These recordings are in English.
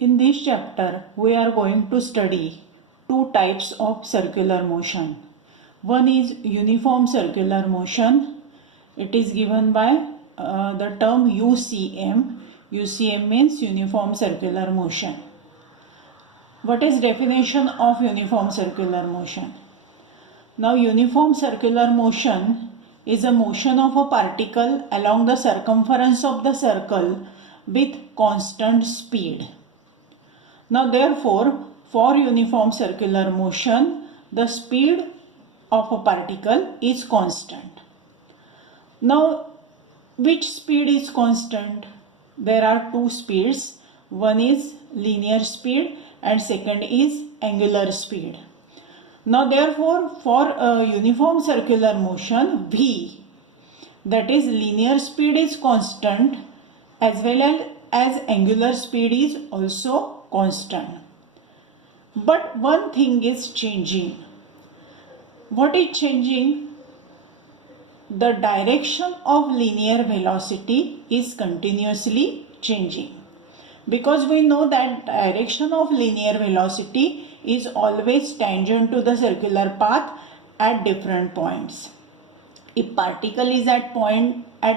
In this chapter, we are going to study two types of circular motion. One is uniform circular motion. It is given by the term UCM. UCM means uniform circular motion. What is definition of uniform circular motion? Now, uniform circular motion is a motion of a particle along the circumference of the circle with constant speed. Now, therefore, for uniform circular motion, the speed of a particle is constant. Now, which speed is constant? There are two speeds. One is linear speed and second is angular speed. Now, therefore, for a uniform circular motion, V, that is linear speed, is constant as well as angular speed is also constant. But one thing is changing. What is changing? The direction of linear velocity is continuously changing, because we know that direction of linear velocity is always tangent to the circular path at different points. If particle is at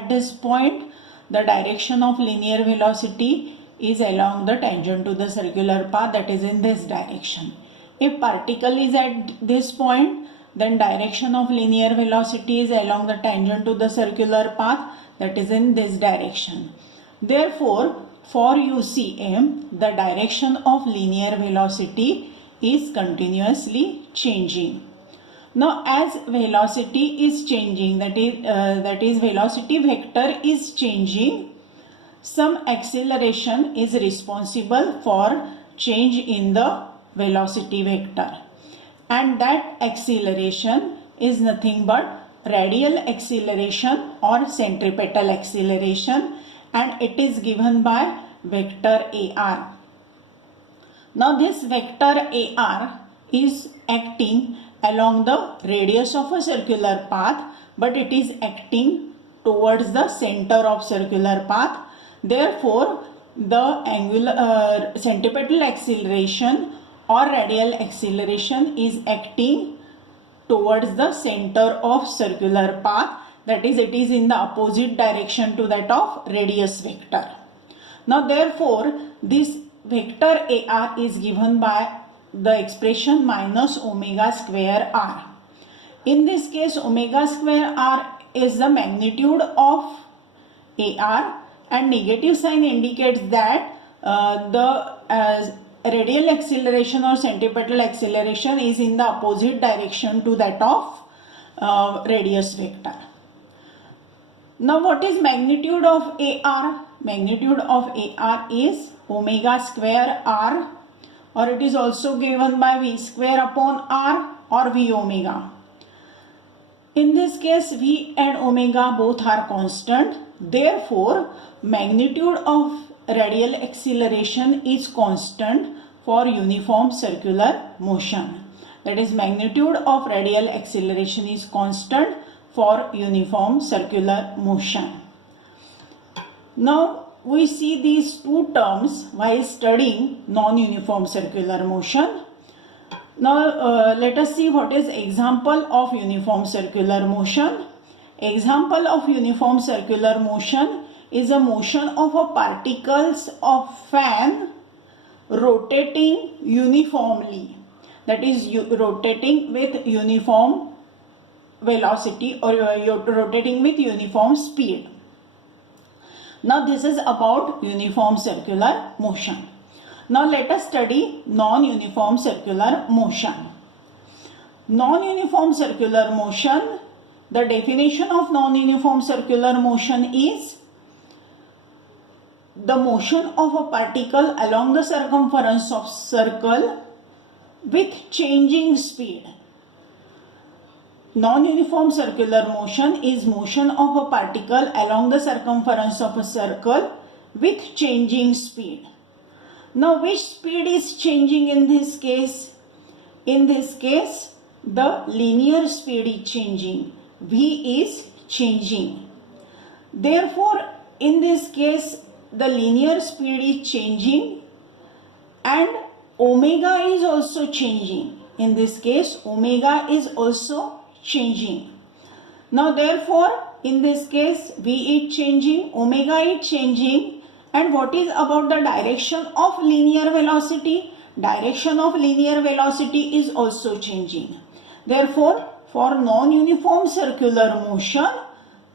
this point, the direction of linear velocity is along the tangent to the circular path, that is in this direction. If particle is at this point, then direction of linear velocity is along the tangent to the circular path, that is in this direction. Therefore, for UCM, the direction of linear velocity is continuously changing. Now, as velocity is changing, that is velocity vector is changing, some acceleration is responsible for change in the velocity vector, and that acceleration is nothing but radial acceleration or centripetal acceleration, and it is given by vector AR. Now, this vector AR is acting along the radius of a circular path, but it is acting towards the center of circular path. Therefore, the angular centripetal acceleration or radial acceleration is acting towards the center of circular path, that is, it is in the opposite direction to that of radius vector. Now, therefore, this vector AR is given by the expression minus omega square r. In this case, omega square r is the magnitude of AR, and negative sign indicates that the radial acceleration or centripetal acceleration is in the opposite direction to that of radius vector. Now, what is magnitude of AR? Magnitude of AR is omega square r, or it is also given by V square upon r or V omega. In this case, V and omega both are constant. Therefore, magnitude of radial acceleration is constant for uniform circular motion. That is, magnitude of radial acceleration is constant for uniform circular motion. Now, we see these two terms while studying non-uniform circular motion. Now, let us see what is example of uniform circular motion. Example of uniform circular motion is a motion of a particles of fan rotating uniformly, that is rotating with uniform velocity or rotating with uniform speed. Now, this is about uniform circular motion. Now, let us study non-uniform circular motion. Non-uniform circular motion, the definition of non-uniform circular motion is the motion of a particle along the circumference of circle with changing speed. Non-uniform circular motion is motion of a particle along the circumference of a circle with changing speed. Now, which speed is changing in this case? In this case, the linear speed is changing. V is changing. Therefore, in this case, the linear speed is changing and omega is also changing. In this case, omega is also changing. Now therefore, in this case, V is changing, omega is changing, and what is about the direction of linear velocity? Direction of linear velocity is also changing. Therefore, for non-uniform circular motion,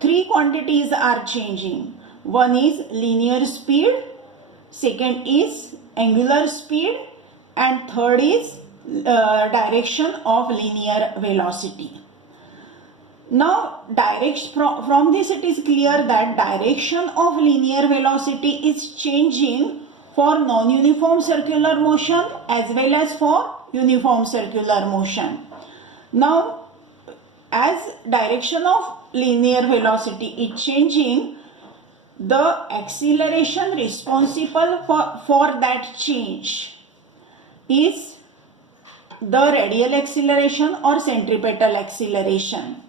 three quantities are changing. One is linear speed, second is angular speed, and third is direction of linear velocity. Now, from this it is clear that direction of linear velocity is changing for non-uniform circular motion as well as for uniform circular motion. Now, as direction of linear velocity is changing, the acceleration responsible for that change is the radial acceleration or centripetal acceleration.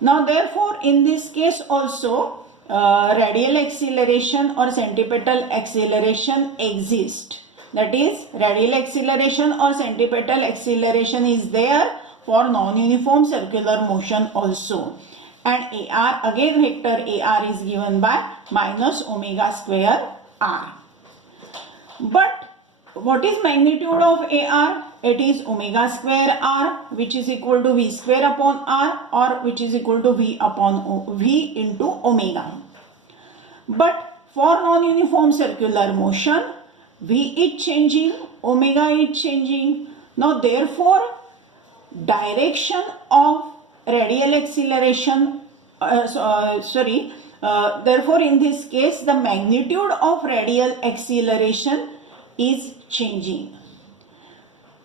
Now therefore, in this case also radial acceleration or centripetal acceleration exist. That is, radial acceleration or centripetal acceleration is there for non-uniform circular motion also. And AR, again vector AR is given by minus omega square R. But what is magnitude of AR? It is omega square R, which is equal to V square upon R, or which is equal to V into omega. But for non-uniform circular motion, V is changing, omega is changing. Now therefore, direction of radial acceleration, therefore in this case the magnitude of radial acceleration is changing.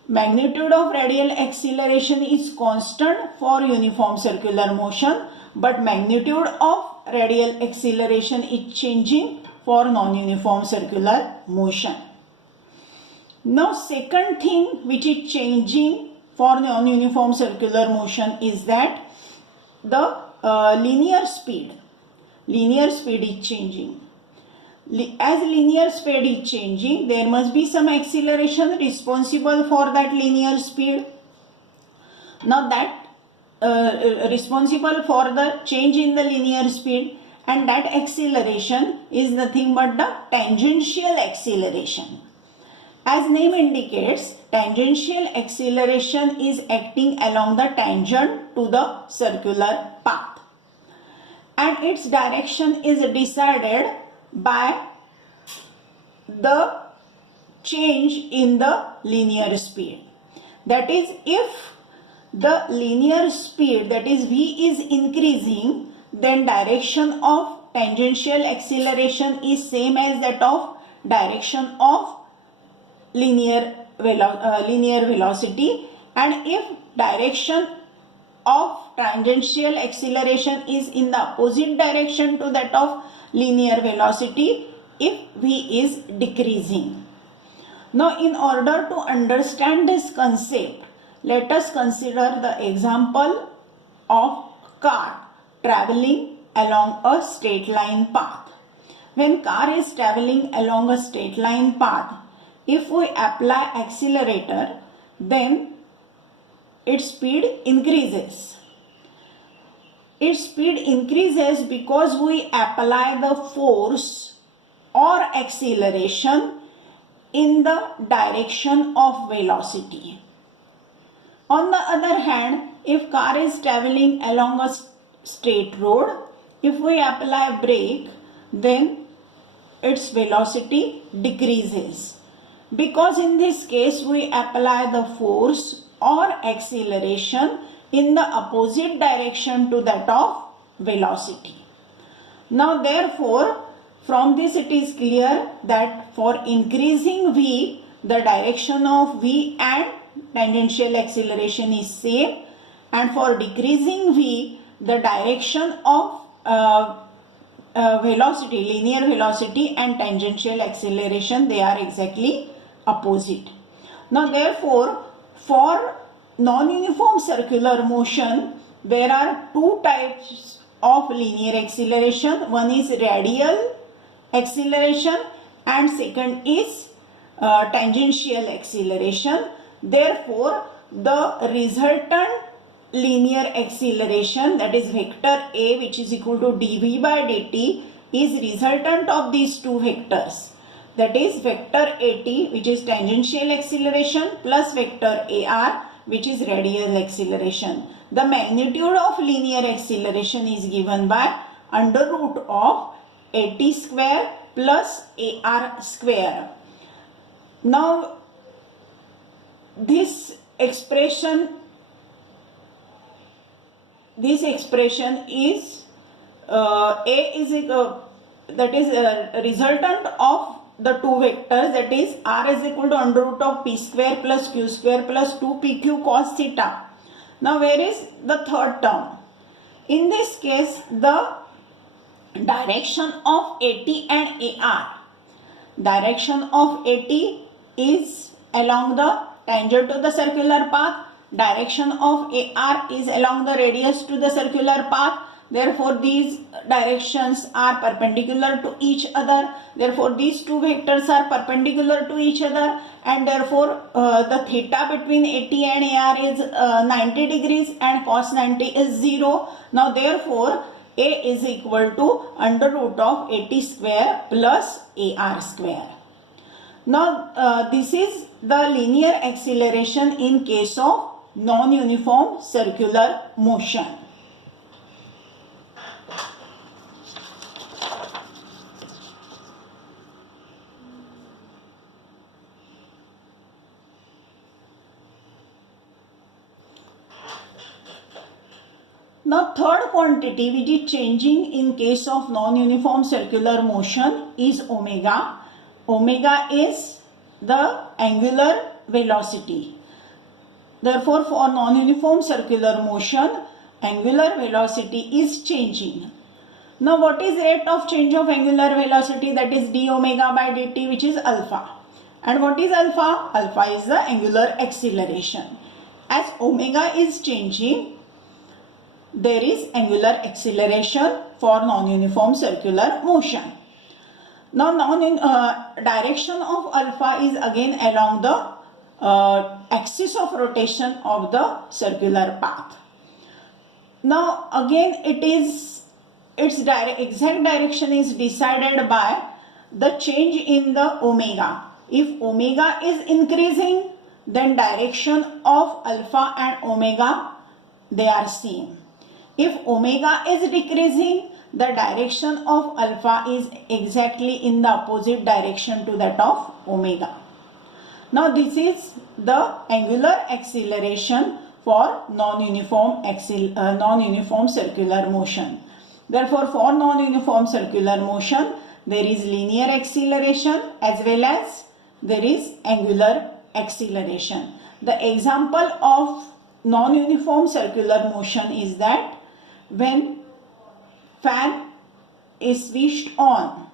Magnitude of radial acceleration is constant for uniform circular motion, but magnitude of radial acceleration is changing for non-uniform circular motion. Now second thing which is changing for non-uniform circular motion is that the linear speed is changing. As linear speed is changing, there must be some acceleration responsible for that linear speed. Now that responsible for the change in the linear speed, and that acceleration is nothing but the tangential acceleration. As name indicates, tangential acceleration is acting along the tangent to the circular path, and its direction is decided by the change in the linear speed. That is, if the linear speed, that is V, is increasing, then direction of tangential acceleration is same as that of direction of linear velocity, and if direction of tangential acceleration is in the opposite direction to that of linear velocity, if V is decreasing. Now in order to understand this concept, let us consider the example of car traveling along a straight line path. When car is traveling along a straight line path, if we apply accelerator, then its speed increases. Its speed increases because we apply the force or acceleration in the direction of velocity. On the other hand, if car is traveling along a straight road, if we apply brake, then its velocity decreases, because in this case we apply the force or acceleration in the opposite direction to that of velocity. Now therefore, from this it is clear that for increasing V, the direction of V and tangential acceleration is same, and for decreasing V, the direction of velocity, linear velocity and tangential acceleration, they are exactly opposite. Now therefore, for non-uniform circular motion, there are two types of linear acceleration. One is radial acceleration and second is tangential acceleration. Therefore, the resultant linear acceleration, that is vector A, which is equal to dv by dt, is resultant of these two vectors. That is vector at, which is tangential acceleration, plus vector ar, which is radial acceleration. The magnitude of linear acceleration is given by under root of at square plus ar square. Now, this expression is that is a resultant of the two vectors, that is r is equal to under root of p square plus q square plus 2pq cos theta. Now, where is the third term? In this case, the direction of AT and AR. Direction of AT is along the tangent to the circular path. Direction of AR is along the radius to the circular path. Therefore, these directions are perpendicular to each other. Therefore, these two vectors are perpendicular to each other, and therefore, the theta between AT and AR is 90 degrees and cos 90 is 0. Now, therefore, A is equal to under root of AT square plus AR square. Now, this is the linear acceleration in case of non-uniform circular motion. Now, third quantity which is changing in case of non-uniform circular motion is omega. Omega is the angular velocity. Therefore, for non-uniform circular motion, angular velocity is changing. Now, what is rate of change of angular velocity? That is d omega by dt, which is alpha. And what is alpha? Alpha is the angular acceleration. As omega is changing, there is angular acceleration for non-uniform circular motion. Now, direction of alpha is again along the axis of rotation of the circular path. Now, again its exact direction is decided by the change in the omega. If omega is increasing, then direction of alpha and omega, they are same. If omega is decreasing, the direction of alpha is exactly in the opposite direction to that of omega. Now, this is the angular acceleration for non-uniform circular motion. Therefore, for non-uniform circular motion, there is linear acceleration as well as there is angular acceleration. The example of non-uniform circular motion is that when fan is switched on,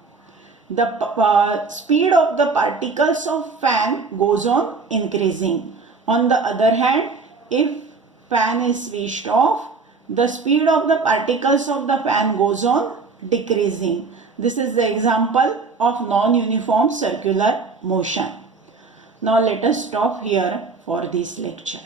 the speed of the particles of fan goes on increasing. On the other hand, if fan is switched off, the speed of the particles of the fan goes on decreasing. This is the example of non-uniform circular motion. Now let us stop here for this lecture.